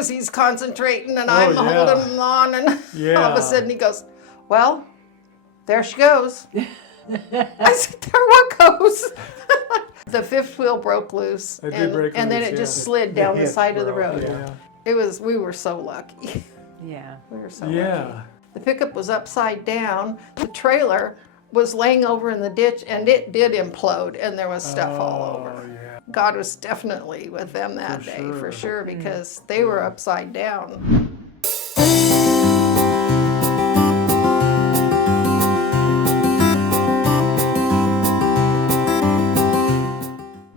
because he's concentrating and I'm holding him on. And all of a sudden he goes, well, there she goes. I said, there what goes? The fifth wheel broke loose. And then it just slid down the side of the road. Yeah. We were so lucky. Yeah. We were so lucky. The pickup was upside down. The trailer was laying over in the ditch, and it did implode, and there was stuff all over. Yeah. God was definitely with them that day, for sure, because they were upside down.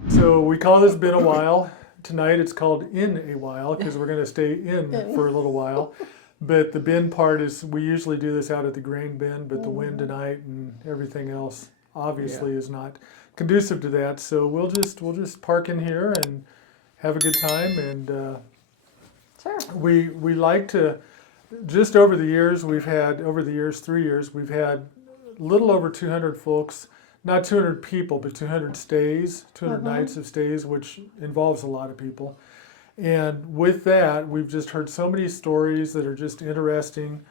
So we call this Been a While. Tonight it's called In a While, because we're going to stay in for a little while. But the bin part is, we usually do this out at the grain bin, but the wind tonight and everything else obviously is not conducive to that. So we'll just park in here and have a good time. And we like to, just over the years, 3 years, we've had a little over 200 folks, not 200 people, but 200 stays, 200 nights of stays, which involves a lot of people. And with that, we've just heard so many stories that are just interesting,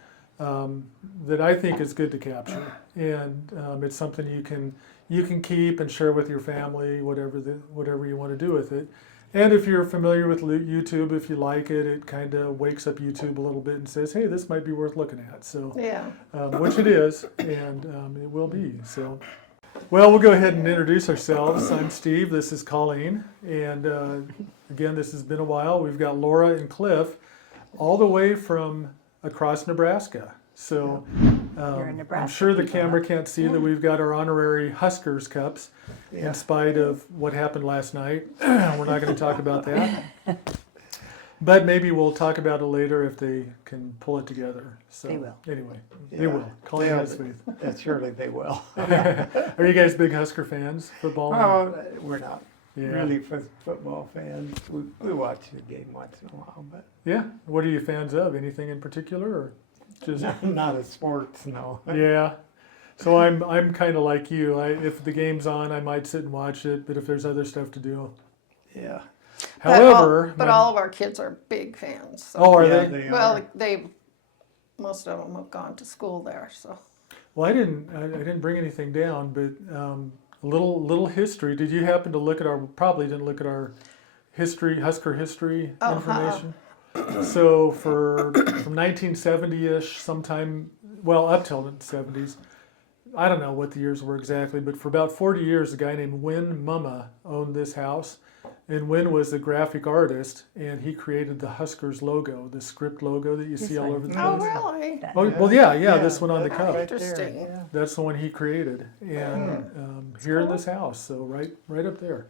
that I think is good to capture. And it's something you can keep and share with your family, whatever you want to do with it. And if you're familiar with YouTube, if you like it, it kind of wakes up YouTube a little bit and says, hey, this might be worth looking at. So, which it is, and it will be. So, well, we'll go ahead and introduce ourselves. I'm Steve. This is Colleen, and again, this has been a while. We've got Laura and Cliff, all the way from across Nebraska. So I'm sure the camera can't see that we've got our honorary Huskers cups, in spite of what happened last night. We're not going to talk about that. But maybe we'll talk about it later if they can pull it together. So, they will. Anyway, they will. Colleen has faith. Surely they will. Are you guys big Husker fans, football? Oh, we're not really football fans. We watch the game once in a while, but yeah. What are you fans of? Anything in particular, or just not of sports? No. Yeah. So I'm kind of like you. If the game's on, I might sit and watch it. But if there's other stuff to do, However, but all of our kids are big fans. So. Oh, are they? Well, most of them have gone to school there. So. Well, I didn't bring anything down, but a little history. Did you happen to look at our? Probably didn't look at our history, Husker history information. So from 1970-ish, sometime, well, up till the 70s. I don't know what the years were exactly, but for about 40 years, a guy named Win Mumma owned this house. And Win was a graphic artist, and he created the Huskers logo, the script logo that you see all over the place. Oh, really? Oh, well, yeah, this one on the cup. Interesting. Yeah. That's the one he created, and here in this house, so right up there.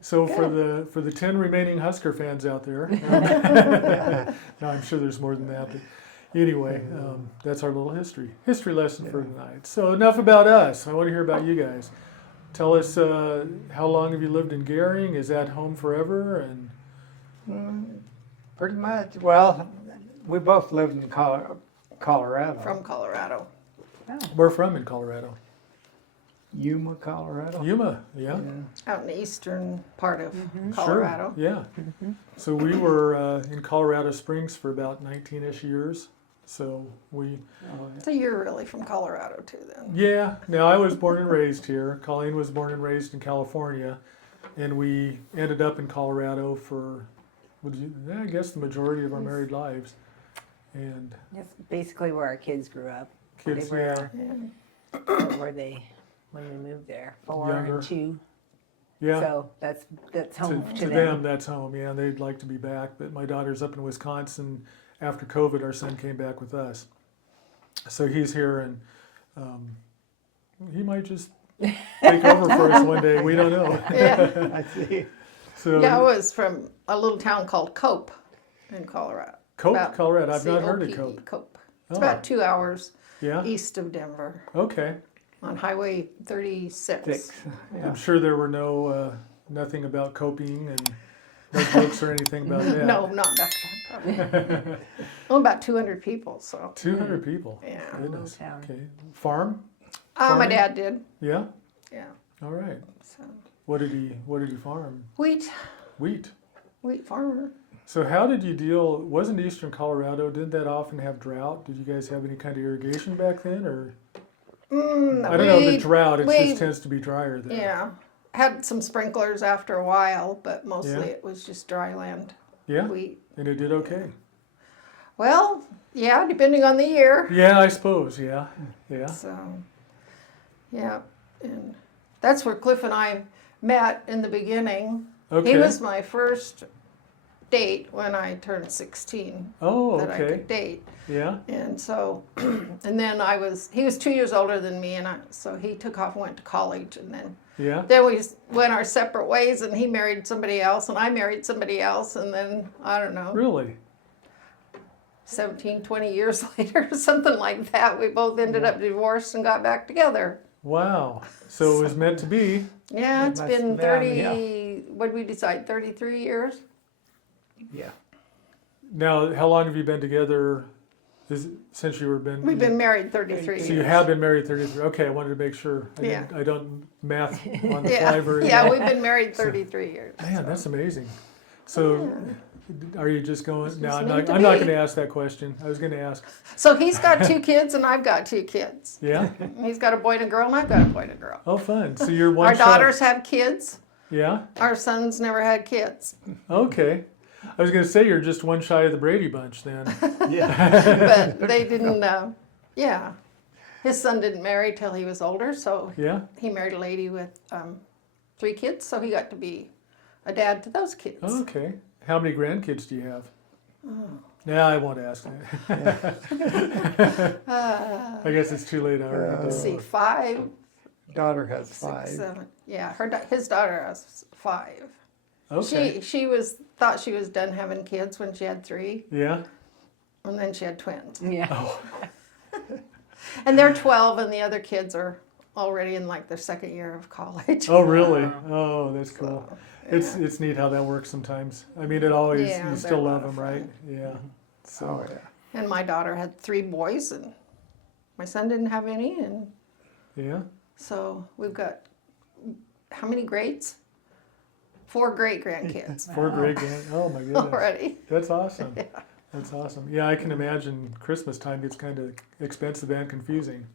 So for the 10 remaining Husker fans out there, no, I'm sure there's more than that. But anyway, that's our little history lesson for tonight. So enough about us. I want to hear about you guys. Tell us, how long have you lived in Gering? Is that home forever? And Pretty much. Well, we both lived in Colorado. From Colorado. We're from in Colorado. Yuma, Colorado. Yuma, yeah. Out in the eastern part of Colorado. Sure, yeah. So we were in Colorado Springs for about 19-ish years. So So you're really from Colorado too, then? Yeah. Now I was born and raised here. Colleen was born and raised in California, and we ended up in Colorado for, I guess, the majority of our married lives. And That's basically where our kids grew up. kids, They were, when we moved there, 4 Younger. and 2. yeah. So that's home To them, that's home. Yeah, they'd like to be back. But my daughter's up in Wisconsin. After COVID, our son came back with us. So he's here, and he might just take over for us one day. We don't know. Yeah. I see. So Yeah, I was from a little town called Cope in Colorado. Cope, Colorado. I've not heard of Cope. Cope. It's Oh. about 2 hours Yeah. east of Denver Okay. on Highway 36. I'm sure there were nothing about coping and no jokes or anything about that. No, not back then. Probably. Only about 200 people. So. 200 people. Yeah. Goodness. Little town. Okay. Farm? My Farming? dad did. Yeah. Yeah. All right. So. What did he farm? Wheat Wheat. farmer. So how did you deal? Wasn't Eastern Colorado? Didn't that often have drought? Did you guys have any kind of irrigation back then, or I don't know the drought? It just tends to be drier there. Yeah, had some sprinklers after a while, but mostly Yeah. it was just dry land. Yeah, Wheat. and it did okay. Well, yeah, depending on the year. Yeah, I suppose. Yeah, yeah. So, yeah, and that's where Cliff and I met in the beginning. Okay. He was my first date when I turned 16 Oh, that I okay. could date. Yeah. And so, and then he was 2 years older than me, and so he took off and went to college, and then Yeah. we went our separate ways, and he married somebody else, and I married somebody else, and then, I don't know, Really? 17, 20 years later, something like that, we both ended up divorced and got back together. Wow. So it was meant to be. Yeah, It it's must been have 30, been, what did we decide, 33 years? Yeah. Now, how long have you been together? Since you were We've been married 33 So years. you have been married 33. Okay, I wanted to make sure. Yeah. I don't math on the Yeah, fly very yeah, well. we've been married 33 years. Man, that's amazing. So, are you just going? No, I'm meant not. to I'm not be. going to ask that question. I was going to ask. So he's got 2 kids and I've got 2 kids. Yeah. He's got a boy and a girl and I've got a boy and a girl. Oh, fun. So you're one Our shot. daughters have kids. Yeah. Our sons never had kids. Okay. I was going to say you're just one shy of the Brady Bunch then. Yeah. But they didn't, yeah. His son didn't marry till he was older, so Yeah. he married a lady with 3 kids, so he got to be a dad to those kids. Okay. How many grandkids do you have? Oh. Yeah, I won't ask that. I guess it's too late already. Let's see, 5, Daughter has 6, 5. 7. Yeah, his daughter has 5. Okay. She thought she was done having kids when she had 3, Yeah. and then she had twins. Yeah. Oh. And they're 12, and the other kids are already in like their 2nd year of college. Oh, really? Oh, that's cool. So, It's neat how that works sometimes. I mean, it always Yeah, you they're still a lot love of them, right? fun. Yeah. Oh, yeah. And my daughter had 3 boys, and my son didn't have any, and Yeah. so we've got how many greats? 4 great grandkids 4 great grand. Oh my goodness. already. That's awesome. That's awesome. Yeah, I can imagine Christmas time gets kind of expensive and confusing.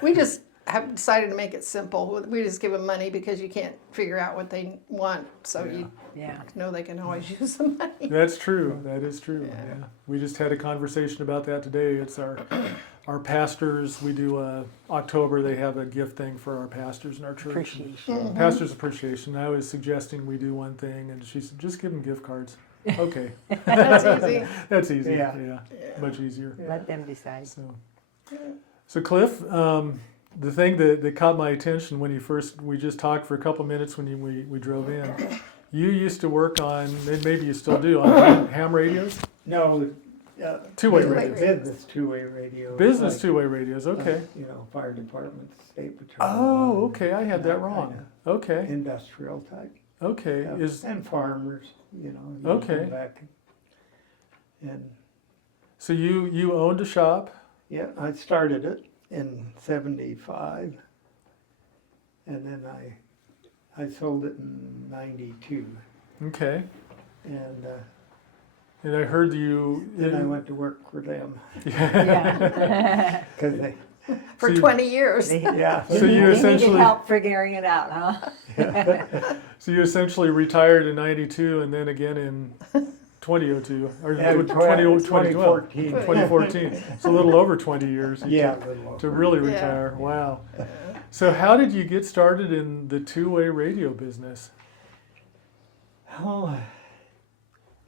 We just have decided to make it simple. We just give them money because you can't figure out what they want, so you Yeah. know they can always use the money. That's true. That is true. Yeah. We just had a conversation about that today. It's our pastors. We do October. They have a gift thing for our pastors in our church. Appreciation. Pastors appreciation. I was suggesting we do one thing, and she said, just give them gift cards. Okay. That's easy. That's easy. Yeah. Yeah. Much easier. Let them decide. So Cliff, the thing that caught my attention when we just talked for a couple minutes when we drove in. You used to work on, and maybe you still do, on ham radios? No, Two-way radios. Business two-way radio. Business like, two-way radios, okay. You know, fire departments, state patrol. Oh, okay, I had that that wrong. kinda Okay, Industrial type. okay. Yeah, and farmers, you know. You Okay. come back and So you owned a shop? yeah, I started it in '75, and then I sold it in '92, Okay. and And I heard you. then I went to work for them Yeah. because they, For So you- 20 years. yeah. So you They essentially- needed help figuring it out, huh? So you essentially retired in '92, and then again in 2002 or Yeah, 2012, 2014. 2014. It's a little over 20 years. you Yeah, took a little To over. really Yeah. retire. Wow. So how did you get started in the two-way radio business? Oh,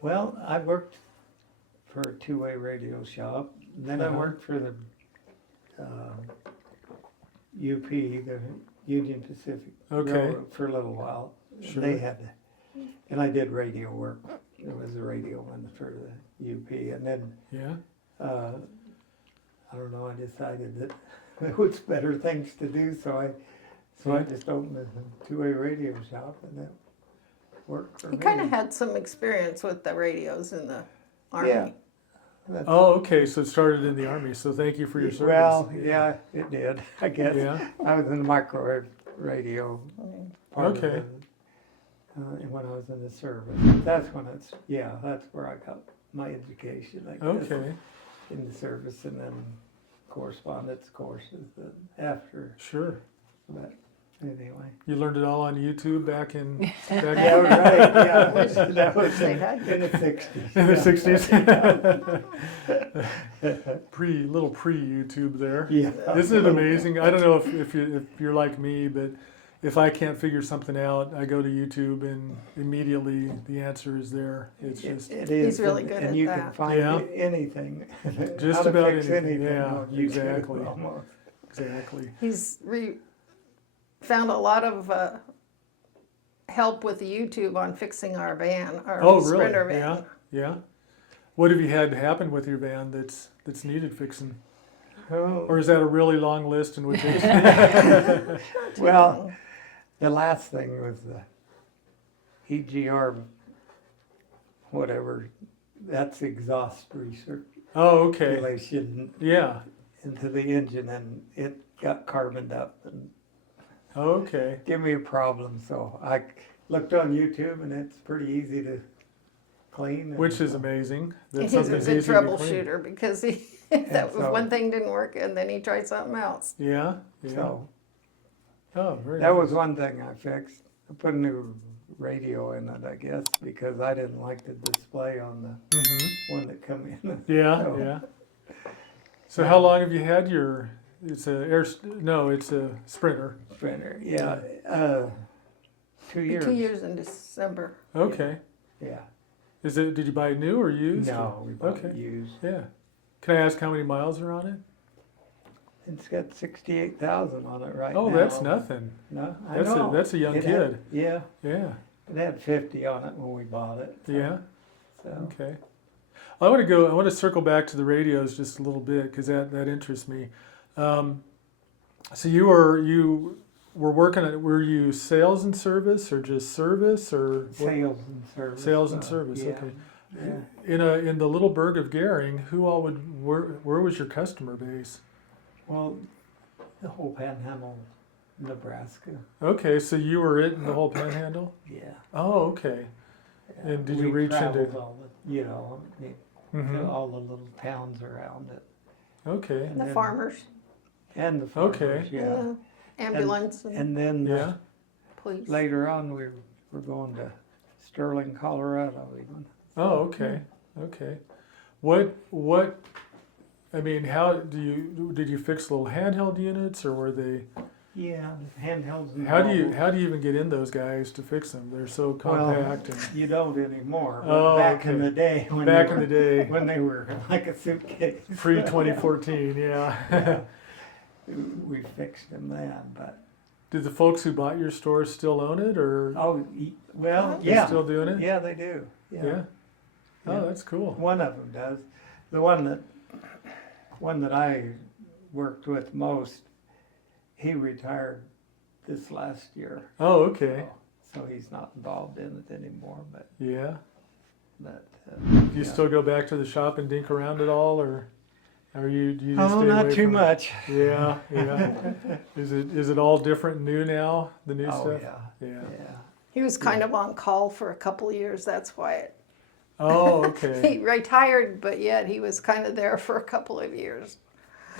well, I worked for a two-way radio shop. Then I Uh-huh. worked for the UP, the Union Pacific Okay. Railroad, for a little while. Sure. They had, and I did radio work. There was a radio one for the UP, and then Yeah. I don't know. I decided that there was better things to do, so I just opened a two-way radio shop, and that worked for You me. kind of had some experience with the radios in the Army. Yeah. That's- Oh, okay. So it started in the Army. So thank you for your service. Well, yeah, it did, I guess. Yeah. I was in the microwave radio part of Okay. it. and when I was in the service. That's when that's where I got my education, I guess, Okay, in the service, and then correspondence courses after. sure. But anyway. You learned it all on YouTube back in Yeah, right, yeah. That was They in had the 60s. in the Yeah. 60s. Little pre-YouTube there. Yeah. Isn't it amazing? I don't know if you're like me, but if I can't figure something out, I go to YouTube and immediately the answer is there. It's just It is. He's really good and at you that. can find Yeah. anything. Just how to about fix anything, yeah, on YouTube exactly. almost. exactly. He's found a lot of help with the YouTube on fixing our van, our Oh, really? Sprinter van. Yeah, yeah. What have you had happen with your van that's needed fixing? Oh, Or is that a really long list and would take? well, the last thing was the EGR, whatever. That's exhaust Oh, okay. circulation Yeah. into the engine, and it got carboned up and Okay. give me a problem. So I looked on YouTube, and it's pretty easy to clean. and Which is so- amazing. And he's a something's good easy to clean. troubleshooter because that was so- one thing didn't work and then he tried something else. Yeah. Yeah. So Oh, very that nice. was one thing I fixed. I put a new radio in it, I guess, because I didn't like the display on the Mhm. one that come in. Yeah. So- Yeah. So how long have you had your? It's a it's a Sprinter. Sprinter, yeah, 2 years. 2 years in December. Okay. Yeah. Did you buy it new or used? No, we bought it Okay. used. Yeah. Can I ask how many miles are on it? It's got 68,000 on it right Oh, now. that's nothing. No, I That's know. that's a young It kid. had- yeah, Yeah. it had 50 on it when we bought it. So, Yeah. So, Okay. I want to circle back to the radios just a little bit because that interests me. So you were working at, were you sales and service or just service or what? sales and service. Sales and service, yeah, okay. Yeah. In the little burg of Gering, who all where was your customer base? Well, the whole Panhandle, Nebraska. Okay, so you were in the whole panhandle? Yeah. Oh, okay. Yeah. And did you We reach traveled into- all the, to Mhm. all the little towns around it, Okay. And the then- farmers, and the farmers, Okay. yeah. ambulance and, And then Yeah. police. later on, we're going to Sterling, Colorado, even. Oh, okay. Okay. What I mean, how did you fix little handheld units or were they Yeah, handhelds. And how do you all. even get in those guys to fix them? They're so compact and You don't anymore. But Oh, back in okay. the day, when back they in were, the day, when they were like a suitcase, pre 2014, yeah. we fixed them then. But Did the folks who bought your store still own it or well, they're yeah, still doing it? yeah, they do. Yeah. Oh, Yeah. that's cool. One of them does. The one that I worked with most, he retired this last year. Oh, okay. So he's not involved in it anymore. But Yeah. do Do you still go back to the shop and dink around at all or do you just Oh, stay not away too from it? much. Yeah, yeah. Is it all different and new now? The new Oh stuff? yeah, Yeah. yeah. He was kind of on call for a couple of years, that's why Oh, okay. he retired, but yet he was kind of there for a couple of years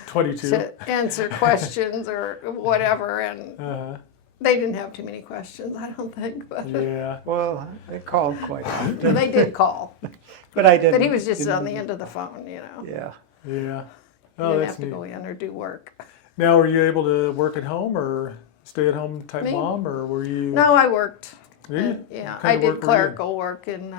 22. to answer questions or whatever, and Uh-huh. they didn't have too many questions, I don't think, but Yeah. Well, I called quite often, they did call. but I didn't. But he was just didn't- on the end of the phone, Yeah. Yeah. You Oh, didn't that's have to neat. go in or do work. Now, were you able to work at home or stay at home type Me? mom or were you? No, I worked. Did you? Yeah, What kind I of did work were you? clerical work in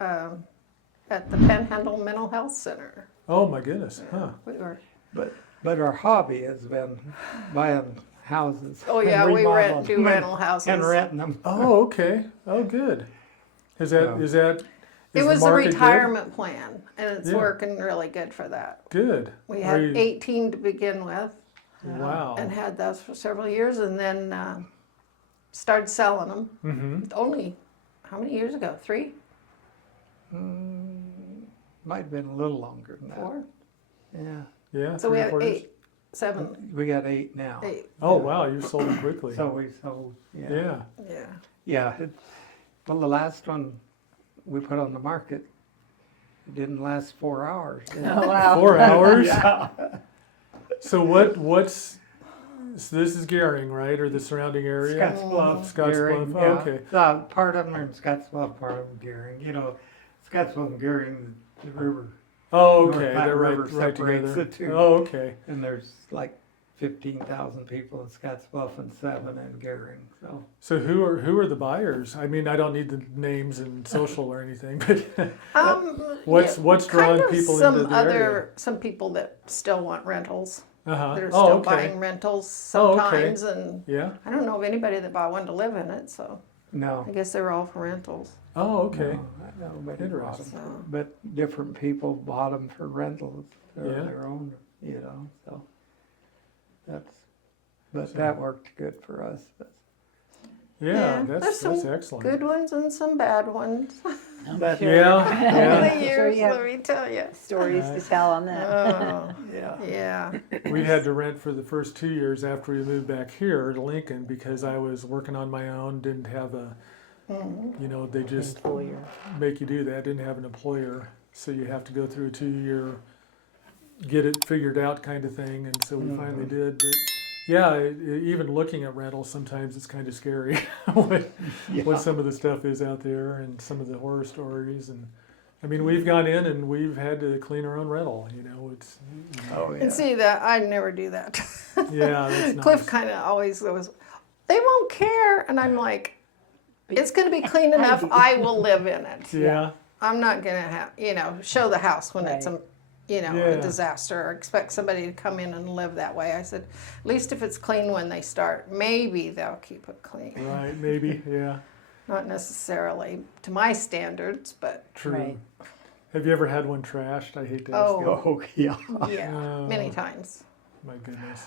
at the Panhandle Mental Health Center. Oh my goodness. Huh. We were. But our hobby has been buying houses. Oh and yeah, we remodeling do them rental houses. and renting them. Oh, okay. Oh, good. Is that Yeah. is that? It is the was a market good? retirement plan, and it's Yeah. working really good for that. Good. We Are had you- 18 to begin with, Wow. and had those for several years, and then started selling them. Mm-hmm. Only how many years ago? 3, Might have been a little longer than that. 4. Yeah. Yeah. So we 3 or have 4 years? 8, 7, We got 8 now. 8. Oh wow, you sold them quickly. So we sold. yeah. Yeah. Yeah, well, the last one we put on the market, it didn't last 4 hours. did it? Oh, wow. 4 hours? Yeah. So what's, so this is Gehring, right, or the surrounding area? Scottsbluff, Scottsbluff, Gehring, oh, yeah. okay. Part of them are in Scottsbluff, part of them Gehring. You know, Scottsbluff and Gehring, the river, Oh, North okay, Platte they're right, River right separates together. the two. Oh, okay. and there's like 15,000 people in Scottsbluff and 7 in Gehring. So So who are the buyers? I mean, I don't need the names and social or anything, but what's drawing kind of people some into the other area? some people that still want rentals. Uh-huh. That are Oh, still okay. buying rentals Oh, okay. sometimes, and Yeah. I don't know of anybody that bought one to live in it. So no. I guess they were all for rentals. Oh, okay. No, nobody bought 'em. Interesting. So But different people bought them for rentals or Yeah. their own, you know. So that worked good for us. But Yeah, there's that's some excellent. good ones and some bad ones. But sure. Yeah, Over yeah. the years, you have- let me tell you. Stories to tell on that. Oh, yeah. yeah. We had to rent for the first 2 years after we moved back here to Lincoln because I was working on my own, didn't have a, you know, they just Employer. make you do that, didn't have an employer. So you have to go through a 2-year, get it figured out kind of thing. And so we finally did. But yeah, even looking at rentals, sometimes it's kind of scary what some of the stuff is out there and some of the horror stories. And I mean, we've gone in and we've had to clean our own rental, you know, it's, Oh yeah. And see that I never do that. yeah, that's Cliff nice. kind of always goes, they won't care, and I'm like, it's going to be clean enough. do. I will live in it. Yeah, I'm not going to have, show the house when it's Right. a Yeah. disaster, or expect somebody to come in and live that way. I said, at least if it's clean when they start, maybe they'll keep it clean. right, maybe, yeah, Not necessarily to my standards, but true. Right. Have you ever had one trashed? I hate to ask you. Oh yeah. yeah, many times. My goodness.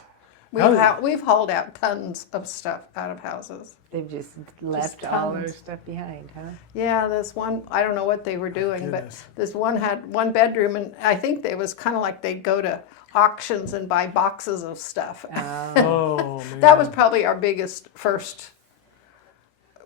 We've hauled out tons of stuff out of houses. They've just left all their tons. stuff behind, huh? Yeah, this one, I don't know what they were doing, but Goodness. this one had one bedroom, and I think it was kind of like they'd go to auctions and buy boxes of stuff. Oh, man. That was probably our biggest first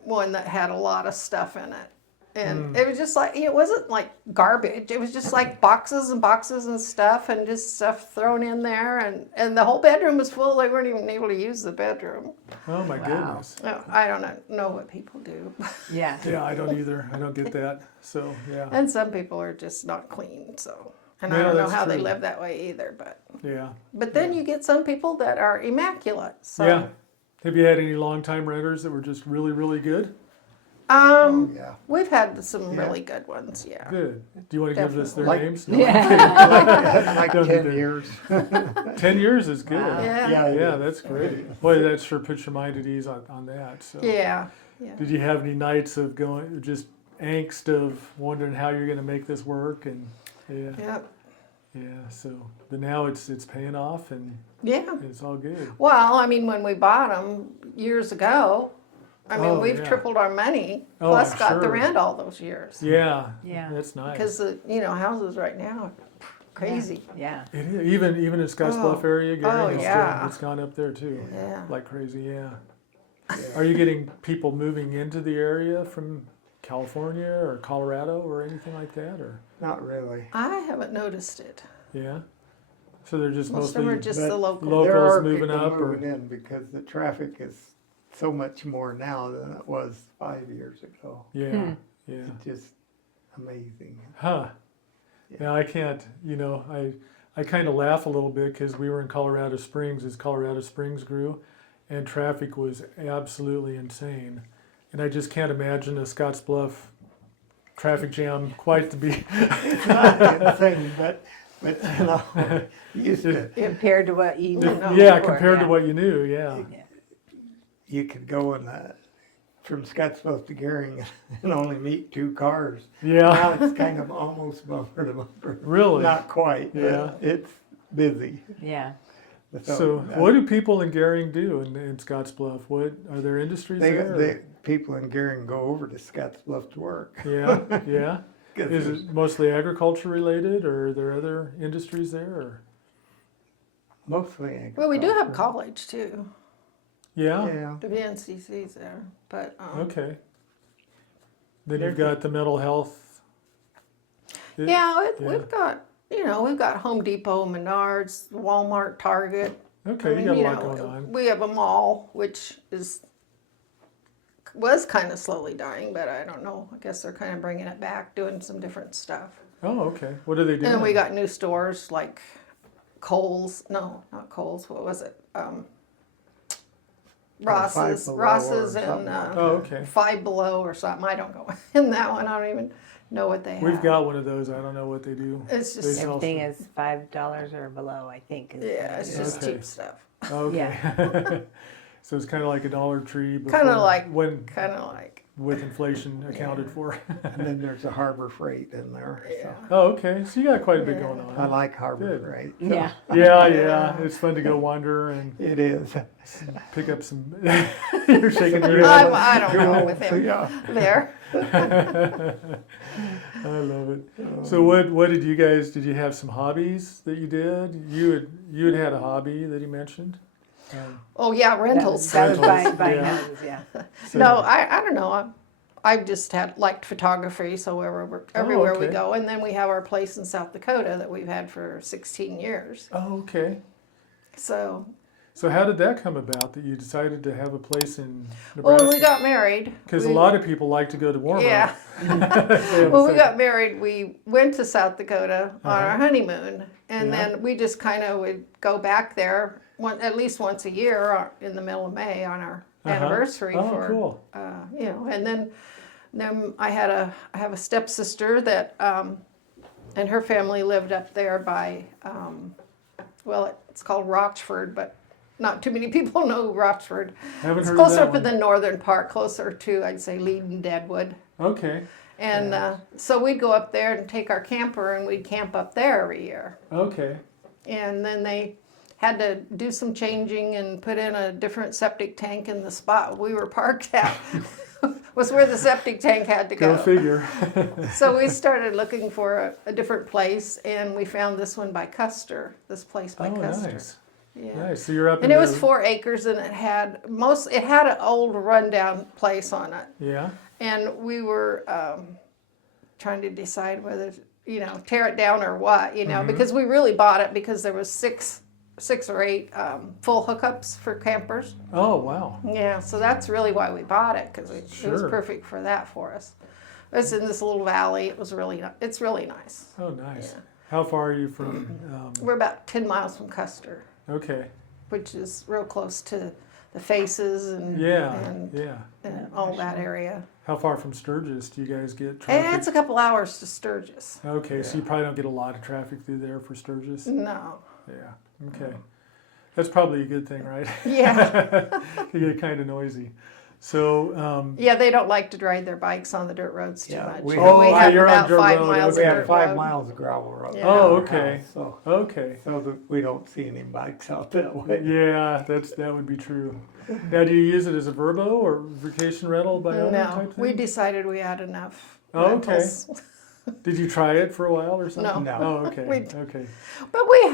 one that had a lot of stuff in it. And it was just like, it wasn't like garbage. It was just like boxes and boxes and stuff, and just stuff thrown in there. And the whole bedroom was full. They weren't even able to use the bedroom. Oh, my goodness. No, I don't know what people do. Yeah. Yeah, I don't either. I don't get that. So, yeah. And some people are just not clean. So, and I Yeah, don't know that's how they true. live that way either. Yeah. But then you get some people that are immaculate. So, Yeah. Have you had any longtime renters that were just really, really good? Yeah. We've had some really good ones. Yeah. Good. Do you want to give us their Like- names? No. Like Don't do 10 that. years. 10 years is good. Wow. Yeah. Yeah, that's great. Boy, that sure puts your mind at ease on that. So. Yeah. Yeah. Did you have any nights of just angst of wondering how you're going to make this work? And yeah, Yep. yeah. So, but now it's paying off and Yeah. it's all good. Well, I mean, when we bought them years ago, I mean, Oh, we've yeah. tripled our money, Oh, plus I'm got the sure. rent all those years. Yeah. Yeah. That's nice. Because the houses right now are crazy. Yeah. It is. Even in Scottsbluff area, Gary, yeah. it's gone up there too. Yeah. Like crazy, yeah. Are you getting people moving into the area from California or Colorado or anything like that, or Not really. I haven't noticed it. yeah? So they're just Most of them mostly are just but the local. Locals there are moving people up, or- moving in because the traffic is so much more now than it was 5 years ago. yeah, yeah. It's just amazing. Huh. Yeah, I can't. I kind of laugh a little bit because we were in Colorado Springs as Colorado Springs grew, and traffic was absolutely insane. And I just can't imagine a Scottsbluff traffic jam quite to be. It's not insane, but used to, Compared to what you know. Yeah, before, compared to yeah. what you knew. Yeah. you could go from Scottsbluff to Gehring and only meet 2 cars. Yeah. Now it's kind of almost bumper to bumper. Really? Not quite. But Yeah. it's busy. Yeah. So, what do people in Gehring do in Scottsbluff? What are there industries there? They people in Gehring go over to Scottsbluff to work. Yeah, yeah. 'Cause Is there's it mostly agriculture related, or are there other industries there? Or? mostly agriculture. Well, we do have college too. Yeah. Yeah. The VNCC's there, but Okay. Then you've got the mental health. yeah, Yeah. we've got we've got Home Depot, Menards, Walmart, Target. Okay, you got a lot going on. We have a mall, which was kind of slowly dying, but I don't know. I guess they're kind of bringing it back, doing some different stuff. Oh, okay. What are they doing? And then we got new stores like Kohl's. No, not Kohl's. What was it? Ross's, Below Ross's, or and something like Oh, okay. Five Below or something. I don't go in that one. I don't even know what they have. We've got one of those. I don't know what they do. It's They just sell Everything is $5 or below, I think. yeah, it's just Okay. cheap stuff. Okay. So it's kind of like a Dollar Tree. Kind of before- like when with inflation accounted for. And then there's a Harbor Freight in there. Yeah. Oh, okay. So you got quite a bit Yeah. going So I on. like Harbor Good. Freight. Yeah. Yeah. It's fun to go wander and It is. pick up some. You're shaking your head. I don't know with him Yeah. there. I love it. So what did you guys? Did you have some hobbies that you did? You had a hobby that you mentioned. Oh yeah, rentals. That was Rentals, buying yeah. houses, yeah. So- No, I don't know. I just liked photography, so everywhere we okay. go. And then we have our place in South Dakota that we've had for 16 years. Oh, okay. So So how did that come about that you decided to have a place in Nebraska? when we got married, Because a lot of people like to go to warmer. yeah. When we got married, we went to South Dakota on our honeymoon, and Yeah. then we just kind of would go back there at least once a year in the middle of May on our anniversary Oh, for cool. and then I have a stepsister that and her family lived up there by it's called Rochford, but not too many people know Rochford. Haven't It's heard closer of up that in the northern part, closer to I'd say Leiden, Deadwood. one. Okay. And so we'd go up there and take our camper and we'd camp up there every year. Okay. And then they had to do some changing and put in a different septic tank in the spot we were parked at. Was where the septic tank had to Go go. figure. So we started looking for a different place, and we found this one by Custer. This place by Oh, Custer. nice. Yeah. Nice. So you're up And in it was the- 4 acres, and it had an old rundown place on it. Yeah. And we were trying to decide whether tear it down or what, because we really bought it because there was six or 8 full hookups for campers. Oh, wow. Yeah, so that's really why we bought it, because it was Sure. perfect for that for us. It's in this little valley. It's really nice. Oh, nice. Yeah. How far are you from? We're about 10 miles from Custer, Okay. which is real close to the Faces and Yeah. and, Yeah. and all that area. How far from Sturgis do you guys get And traffic? it's a couple hours to Sturgis. Okay, so you probably don't get a lot of traffic through there for Sturgis. No. Yeah. Okay. That's probably a good thing, right? Yeah. You get kind of noisy. So, Yeah, they don't like to ride their bikes on the dirt roads too Yeah, much. we And have- we Oh, have you're on about dirt 5 road, miles We of have dirt 5 road. miles of gravel road. Yeah. Oh, around our okay. house, So, okay. so that we don't see any bikes out that way. Yeah, that would be true. Now, do you use it as a verbo or vacation rental by owner No, type thing? we decided we had enough. Oh, okay. rentals. Did you try it for a while or something? No. Oh, okay. We- Okay. But we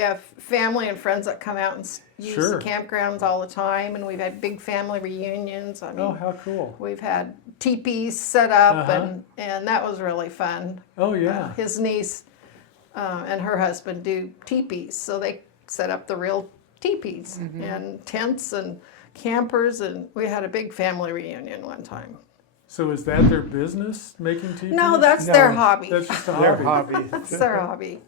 have family and friends that come out and use Sure. the campgrounds all the time, and we've had big family reunions. I mean, Oh, how cool. we've had teepees set up, Uh-huh. and that was really fun. Oh, yeah. His niece and her husband do teepees, so they set up the real teepees and tents and campers, and we had a big family reunion one time. So is that their business, making teepees? No, that's their No, hobby. That's just a Their hobby. hobby. That's their hobby.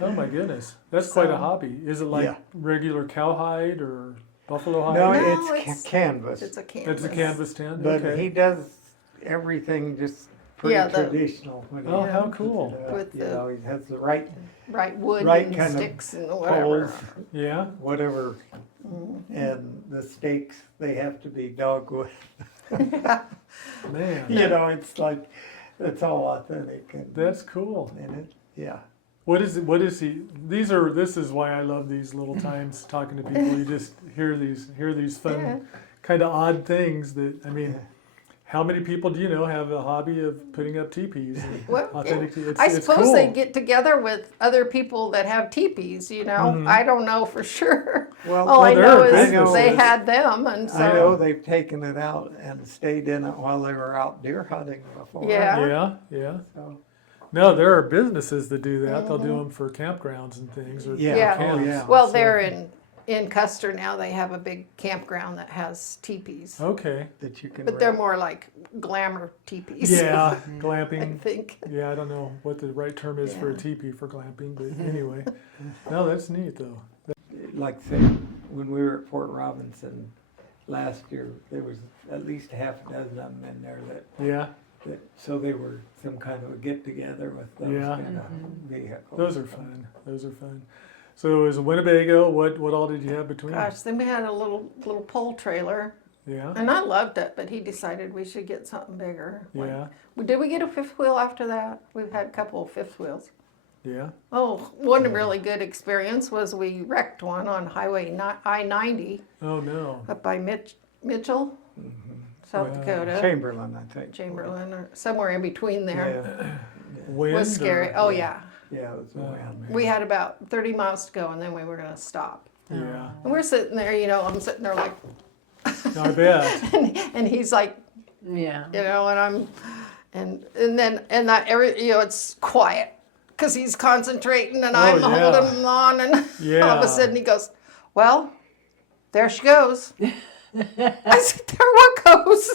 Oh, my goodness. That's quite a So- hobby. Is it like Yeah. regular cowhide or buffalo hide? No, No, it's it's- canvas. It's a canvas. It's a canvas tent? But Okay. he does everything just pretty Yeah, the- traditional. When Oh, he how puts it cool. up. With You the- know, he has the right Right, wood Right and kind of sticks and whatever. poles, Yeah? whatever, and the stakes, they have to be dogwood. Man, You know, it's like, it's all authentic and that's cool. yeah. What is he? This is why I love these little times talking to people. You just hear these fun, Yeah. kind of odd things that, I mean, how many people do you know have a hobby of putting up teepees? And Well, authentic yeah. it's, I it's suppose cool. they get together with other people that have teepees, you know. Mhm. I don't know for sure. Well, All I there know are is businesses. they had them, and so I know they've taken it out and stayed in it while they were out deer hunting before. Yeah. Yeah, yeah. So, No, there are businesses that do that. They'll do them for campgrounds and things. Or Yeah. Yeah. camps. Oh, yeah. Well, So- they're in Custer now. They have a big campground that has teepees, Okay. that you can but they're rent. more like glamour teepees. Yeah, I glamping. think. Yeah, I don't know what the right term is for a Yeah. teepee for glamping, but anyway. No, that's neat though. Like say, when we were at Fort Robinson last year, there was at least half a dozen of them in there Yeah, so they were some kind of a get together with those Yeah. kind of vehicles. those are fun. Those are fun. So it was Winnebago. What all did you have between? Gosh, then we had a little pole trailer, Yeah, and I loved it, but he decided we should get something bigger. Like, yeah, did we get a fifth wheel after that? We've had a couple of fifth wheels. yeah. Oh, one really good experience was we wrecked one on Highway I-90 Oh no. up by Mitchell, South Wow. Dakota, Chamberlain, I think. Chamberlain, or somewhere in between there. Yeah, Wind It was scary. or- Oh yeah, yeah, it was the Oh, wind. man. we had about 30 miles to go, and then we were gonna stop. Yeah, And we're sitting there, you know, I'm sitting there like, I bet. and he's like, Yeah. you know, and I'm, and then that every, you know, it's quiet because he's concentrating, and I'm yeah. holding him on, and all of Yeah. a sudden he goes, "Well, there she goes." I said, "There what goes?"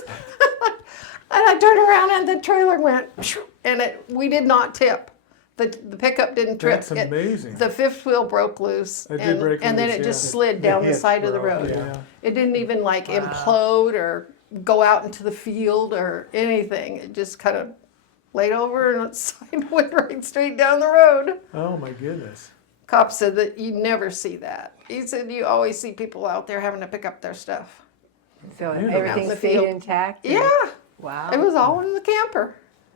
And I turned around, and the trailer went, phew, and we did not tip. The pickup didn't trip. That's amazing. The fifth wheel broke loose, It did and, break and then loose, it just yeah. slid down the hitch side of the broke, road. Yeah. It didn't even like implode or go out into the field or anything. It just kind of laid over and its side went right straight down the road. Oh my goodness. Cop said that you never see that. He said you always see people out there having to pick up their stuff. So Yeah. Out everything in the stayed field. intact? and- Yeah, Wow. it was all in the camper.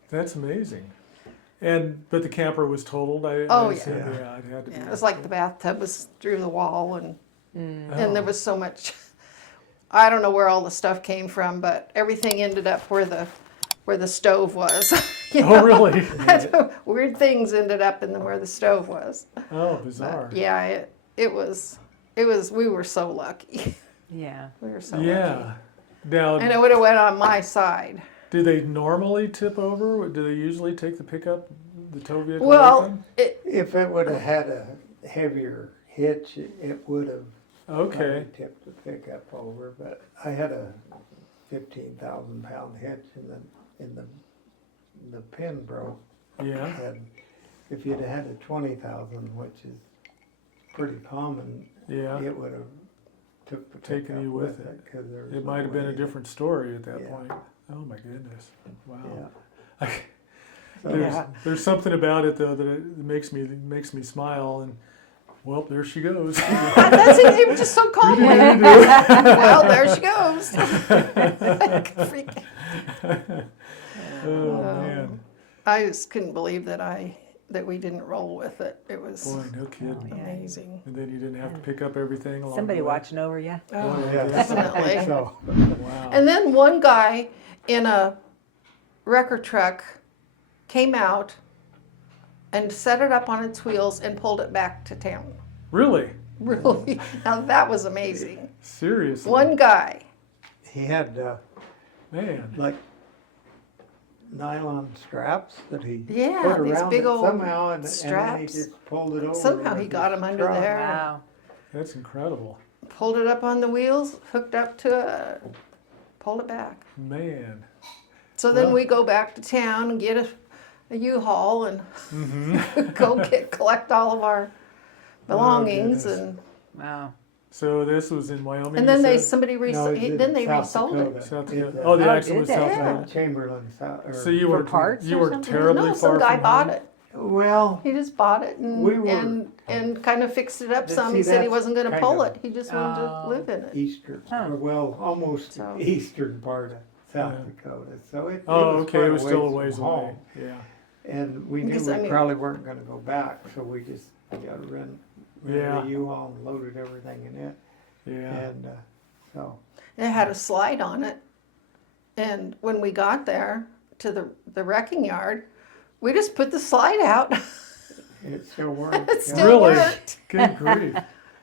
That's amazing. But the camper was totaled. Oh, I yeah. assume, yeah, it had to be. Yeah, it was like the bathtub was through the wall, and Oh. there was so much. I don't know where all the stuff came from, but everything ended up where the stove was. You Oh, know? really? Weird things ended up in where the stove was. Oh, bizarre. But yeah, it was. We were so lucky. Yeah. We were so lucky. Yeah. Now, And it would have went on my side. do they normally tip over? Do they usually take the pickup, the tow vehicle? Well, with them? If it would have had a heavier hitch, it would have Okay. probably tipped the pickup over. But I had a 15,000-pound hitch, and the pin broke. Yeah. And if you'd have had a 20,000, which is pretty common, Yeah. it would have took the Taken pickup you with it. 'cause there was It no might have been a way- different story at that Yeah. point. Oh my goodness. Wow. Yeah. So, There's something about it though that it makes me smile, and well, there she goes. That's it. It was just so calming. Well, there she goes. Freak. Oh man. I just couldn't believe that we didn't roll with it. It was Boy, no kidding. amazing. And then you didn't have to pick up everything along Somebody the way. watching over you. Oh, yeah, definitely. So, Wow. And then one guy in a wrecker truck came out and set it up on its wheels and pulled it back to town. Really? Really? Now that was amazing. Seriously? One guy. he had Man. like nylon straps that he Yeah, put these around big it old somehow, and then he straps. just pulled it over. Somehow he with got his 'em under truck. there. Wow. That's incredible. Pulled it up on the wheels, hooked up to pulled it back. Man. So then Well. we go back to town and get a U-Haul and Mm-hmm. go collect all of our belongings, goodness. and Wow. So this was in Wyoming. and then you they said? somebody No, it's in then they South resold Dakota. it. South It, Dakota. Oh, the Oh, accident was did South they? Dakota. Chamberlain, South. Or, So you For were parts you or were something? terribly No, far some guy from bought home? it. well, He just bought it and We were- and kind of fixed it up But some. see, He said he that's wasn't going to kind pull of- it. He just wanted to Oh. live in it. eastern, Huh. or well, almost So- eastern part of South Yeah. Dakota. So it. Oh, was okay. quite It was still a from ways away. home. Yeah. And we knew Because, we I mean- probably weren't going to go back, so we just got to rent Yeah. a U-Haul and loaded everything in it. Yeah. And so It had a slide on it. And when we got there to the wrecking yard, we just put the slide out. It still works. It still Really? worked. Good grief.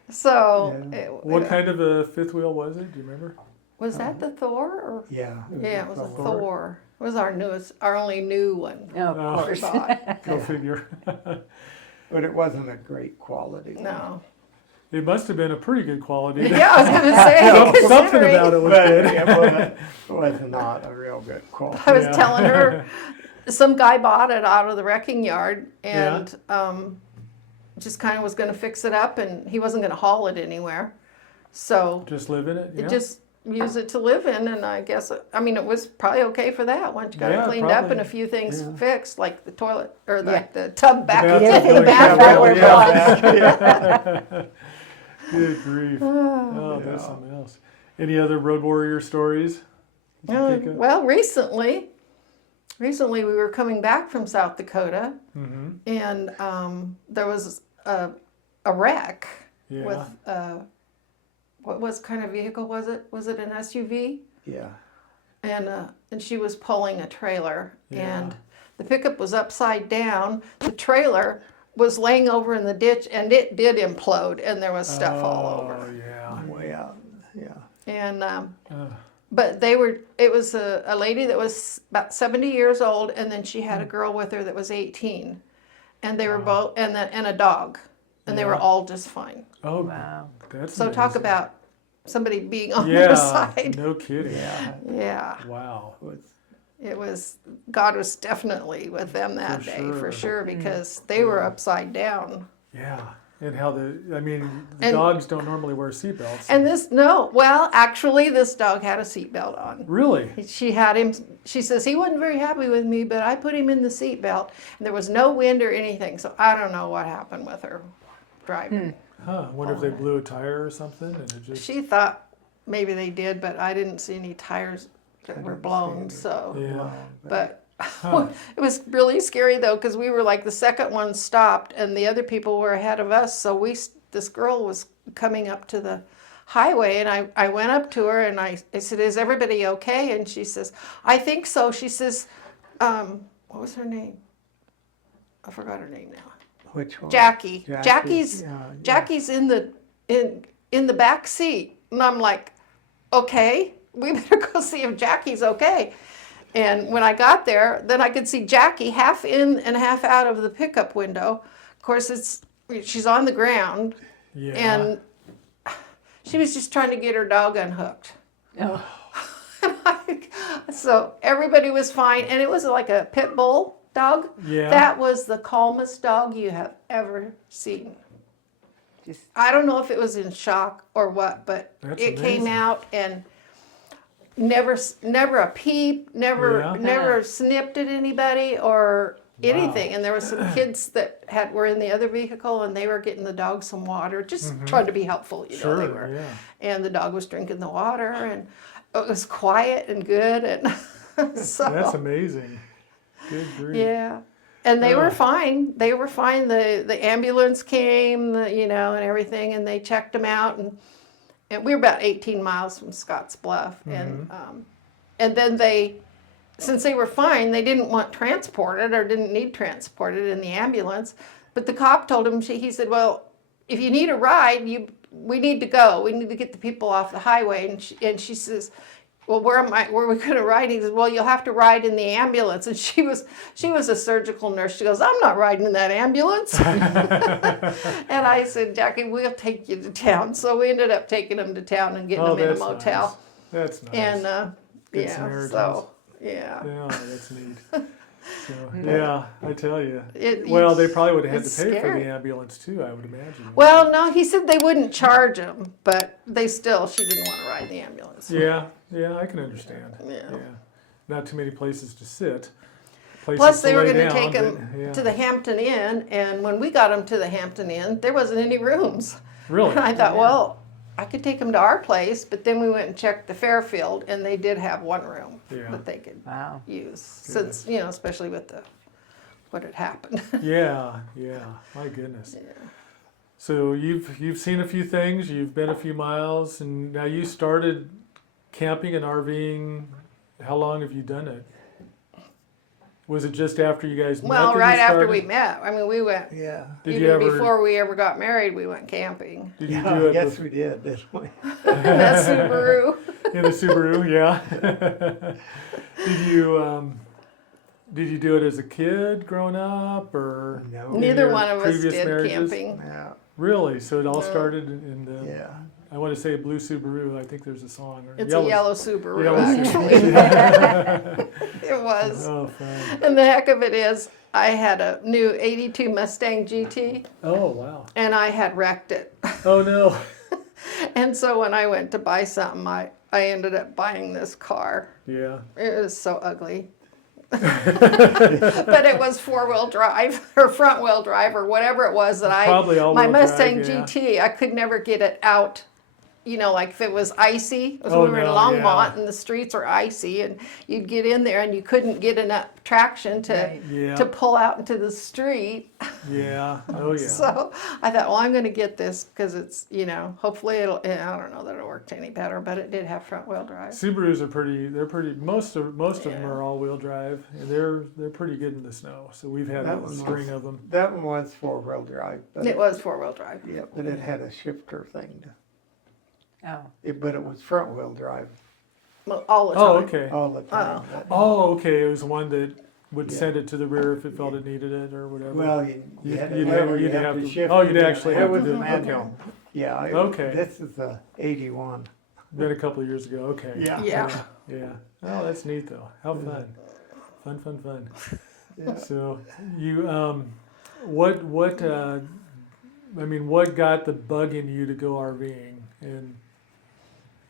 So, What kind of a fifth wheel was it? Do you remember? was that the Thor? Or? Yeah. Yeah, it was a Thor. It was our only new one. Oh, of Oh. We course. bought. Go figure. But it wasn't a great quality. No. It must have been a pretty good quality. Yeah, I was going to say. Something considering- about it was But good. it was not a real good quality. I was Yeah. telling her, some guy bought it out of the wrecking yard and just kind of was going to fix it up, and he wasn't going to haul it anywhere. So Just live in it? Yeah. just use it to live in, and I guess, I mean, it was probably okay for that once you got Yeah, it cleaned up probably. and a few things Yeah. fixed, like the toilet, or Yeah. the tub back The in the bathroom, bathroom. yeah. Good grief. Oh, that's something else. Any other road warrior stories? you can think of? Well, recently we were coming back from South Dakota, Mm-hmm. and there was a wreck Yeah. with what kind of vehicle was it? Was it an SUV? Yeah. And she was pulling a trailer, Yeah. and the pickup was upside down. The trailer was laying over in the ditch, and it did implode, and there was stuff all over. Oh, yeah. Way out. Yeah. And Uh, but it was a lady that was about 70 years old, and then she had a girl with her that was 18, and they were both and a dog, and they were Yeah. all just fine. oh, Wow. that's So talk amazing. about somebody being on their Yeah, side. no kidding. Yeah. Yeah, Wow. it was. God was definitely with them that For day sure. for sure, because they were upside down. Yeah. And how the And- dogs don't normally wear seatbelts. And this actually this dog had a seatbelt on. Really? She had him. She says he wasn't very happy with me, but I put him in the seatbelt, and there was no wind or anything. So I don't know what happened with her driving. Huh. I wonder if they blew a tire or something and it just. She thought maybe they did, but I didn't see any tires that were blown. So, Yeah. but Huh. it was really scary though, because we were like the second one stopped, and the other people were ahead of us. So this girl was coming up to the highway, and I went up to her and I said, "Is everybody okay?" And she says, "I think so." She says, "What was her name? I forgot her name now." Which one? Jackie. Jackie, Jackie's yeah, Jackie's in the back seat, and I'm like, "Okay, we better go see if Jackie's okay." And when I got there, then I could see Jackie half in and half out of the pickup window. Of course, she's on the ground, Yeah. and she was just trying to get her dog unhooked. Oh, So everybody was fine, and it was like a pit bull dog. Yeah. That was the calmest dog you have ever seen. just I don't know if it was in shock or what, but That's it came amazing. out and never a peep, never Yeah. snipped at anybody or anything. And there were some kids that were in the other vehicle, and they were getting the dog some water, just trying to be helpful. You know, they Sure. were. Yeah. And the dog was drinking the water, and it was quiet and good, and so That's amazing. Good grief. yeah. And they were fine. They were fine. The ambulance came, and everything, and they checked them out, and we were about 18 miles from Scotts Bluff, and then since they were fine, they didn't want transported or didn't need transported in the ambulance, but the cop told him, he said, "Well, if you need a ride, we need to go. We need to get the people off the highway," and she says, "Well, where are we going to ride?" He says, "Well, you'll have to ride in the ambulance." And she was a surgical nurse. She goes, "I'm not riding in that ambulance." And I said, "Jackie, we'll take you to town." So we ended up taking them to town and getting them in a that's motel. Nice. That's nice. And Good yeah, Samaritans. so yeah. Yeah, that's neat. So, yeah, I tell you. It- Well, they probably would have had it's to pay for scary. the ambulance too, I would imagine. Well, no, he said they wouldn't charge them, but she didn't want to ride the ambulance. Yeah, I can understand. Yeah. Not too many places to sit. Places Plus, they to were lay going to down, take them but, yeah. to the Hampton Inn, and when we got them to the Hampton Inn, there wasn't any rooms. Really? And I thought, well, I could take them to our place, but then we went and checked the Fairfield, and they did have one room Yeah. that they could wow. use, since especially with what had happened. Yeah, my goodness. So you've seen a few things, you've been a few miles, and now you started camping and RVing how long have you done it? Was it just after you guys met? Well, that you right after started? we met. I mean, we went, Yeah. Did even you ever? before we ever got married, we went camping. Did you Yeah, do it yes, we did, didn't we? That Subaru. in the Subaru? Yeah. Did you do it as a kid growing up, or No. Neither your one of us previous did marriages? camping. Yeah, Really? So it all No. started in the. yeah. I want to say Blue Subaru. I think there's a song. Or It's a yellow Subaru, Yellow actually. Subaru. It was. Oh, fun. And the heck of it is, I had a new 82 Mustang GT, Oh, wow. and I had wrecked it. Oh, no. And so when I went to buy something, I ended up buying this car. Yeah. It was so ugly. But it was four-wheel drive or front-wheel drive or whatever it was that Probably all-wheel my drive, Mustang yeah. GT, I could never get it out. You know, like if it was icy, because Oh, we were in no, Longmont yeah. and the streets are icy, and you'd get in there and you couldn't get enough traction Right. Yeah. to pull out into the street. Yeah. Oh, yeah. So I thought, well, I'm going to get this because it's, you know, hopefully it'll, I don't know that it'll work any better, but it did have front wheel drive. Subarus are pretty. They're pretty. Most of them Yeah. are all-wheel drive, and they're pretty good in the snow. So we've had That a one string was- of them. That one was four-wheel drive. But It was four-wheel drive. Yeah, but it had a shifter thing. Oh, But it was front-wheel drive Well, all the time. Oh, okay. all the time. But- Oh, okay. It was one that would Yeah. send it to the rear if it felt it needed it or whatever. Well, you had You'd to have- lever, you'd you have have to- to shift. oh, you'd it. actually It have to was do it. manual. Yeah. Okay. This is a 81. Been a couple of years ago. Okay. Yeah. Yeah. Yeah. Oh, that's neat though. How fun. Fun. Yeah. So you what I mean, what got the bug in you to go RVing? And